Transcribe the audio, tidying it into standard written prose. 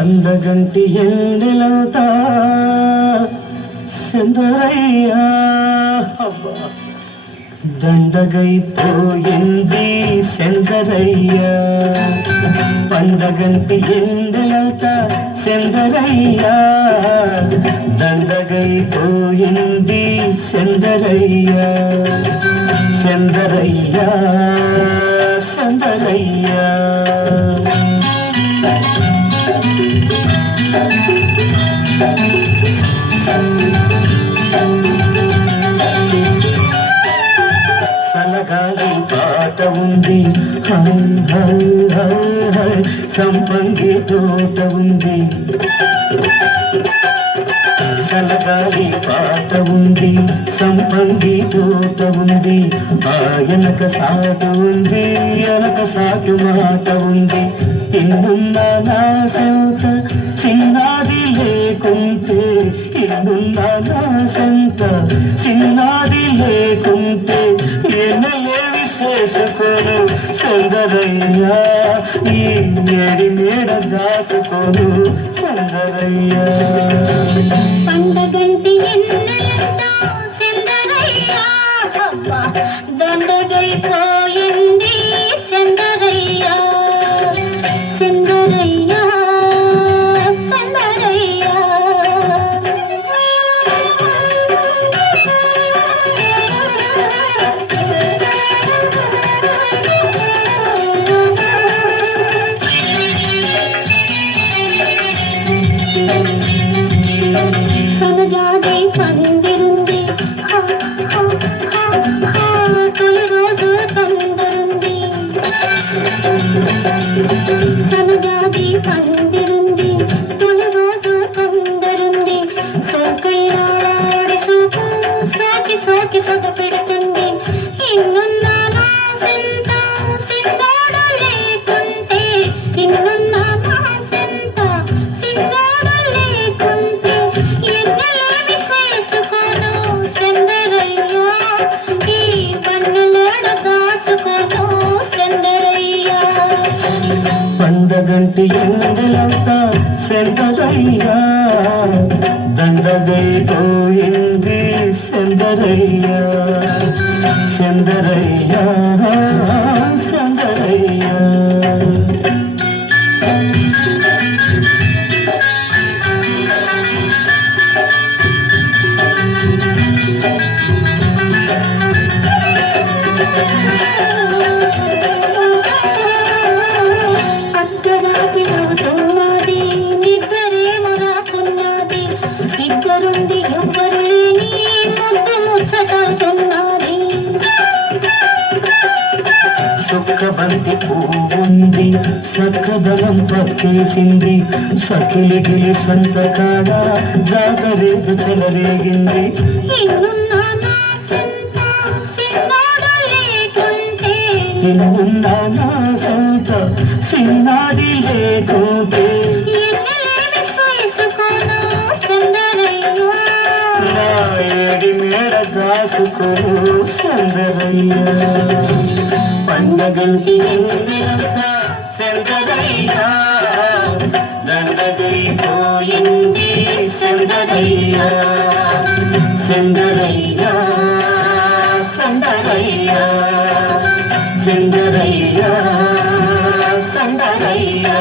పండగంటి ఎండెలంతా సుందరయ్యా దండగైపోయింది సుందరయ్యా పండగంటి ఎండెలంతా సుందరయ్యా దండగైపోయింది సుందరయ్యా సుందరయ్యా సుందరయ్యా సలగాలి పాట ఉంది high high high high సంపంగి తోట ఉంది సలగాలి పాట ఉంది సంపంగి తోట ఉంది ఆయనక సాటు ఉంది అనక సాటు మాట ఉంది ఇన్నున్నా నా సొంత చిన్నది లేకుంటే ఇన్నున్నా నా సొంత చిన్నది లేకుంటే ఏ విశేషకోను సుందరయ్యా ఈ ఏడి మేడ దాసుకోను సుందరయ్యా పండగంటి ఎన్నెలంతా సుందరయ్యా దండగైపోయింది సుందరయ్యా సుందరయ్యా సుందరయ్యా సనజాజి పందిరుంది తొలి రోజు తొందరుంది సనజాజి పందిరుంది తొలి రోజు తొందరుంది సోకైన వాడి సోకు సోకి సోకి సొద పెడుతుంది ఇన్నున్నా నా సెంత సిన్నోడు లేకుంటే ఇన్నున్నా నా సెంత సిన్నోడు లేకుంటే ఎన్నెలేమి చేసుకోను సుందరయ్యా ఈ వన్నెలేడ దాసుకోను సుందరయ్యా పండగంటి ఎండలంతా సుందరయ్యా దండగైపోయింది సుందరయ్యా సుందరయ్యా సుందరయ్యా అర్ధరాత్రి అవుతున్నది నిద్రేమో రాకున్నది ఇద్దరుండి ఎవ్వరు లేని ముద్దు ముచ్చటవుతున్నది సుఖబంతి పువ్వుంది సక్కదనం పక్కేసింది సకిలిగిలి సంతకాడ జాతరేగు చెలరేగింది ఇన్నున్నా నా సొంత సిన్నోడు లేకుంటే ఇన్నున్నా నా సొంత సిన్నాడి లేకుంటే ఎన్నెలేమి చేసుకోను సుందరయ్యా నా ఏడి మేడ దాసుకోను సుందరయ్యా పండగంటి ఎండలంతా సుందరయ్యా దండగైపోయింది సుందరయ్యా సుందరయ్యా సుందరయ్యా సుందరయ్యా సుందరయ్యా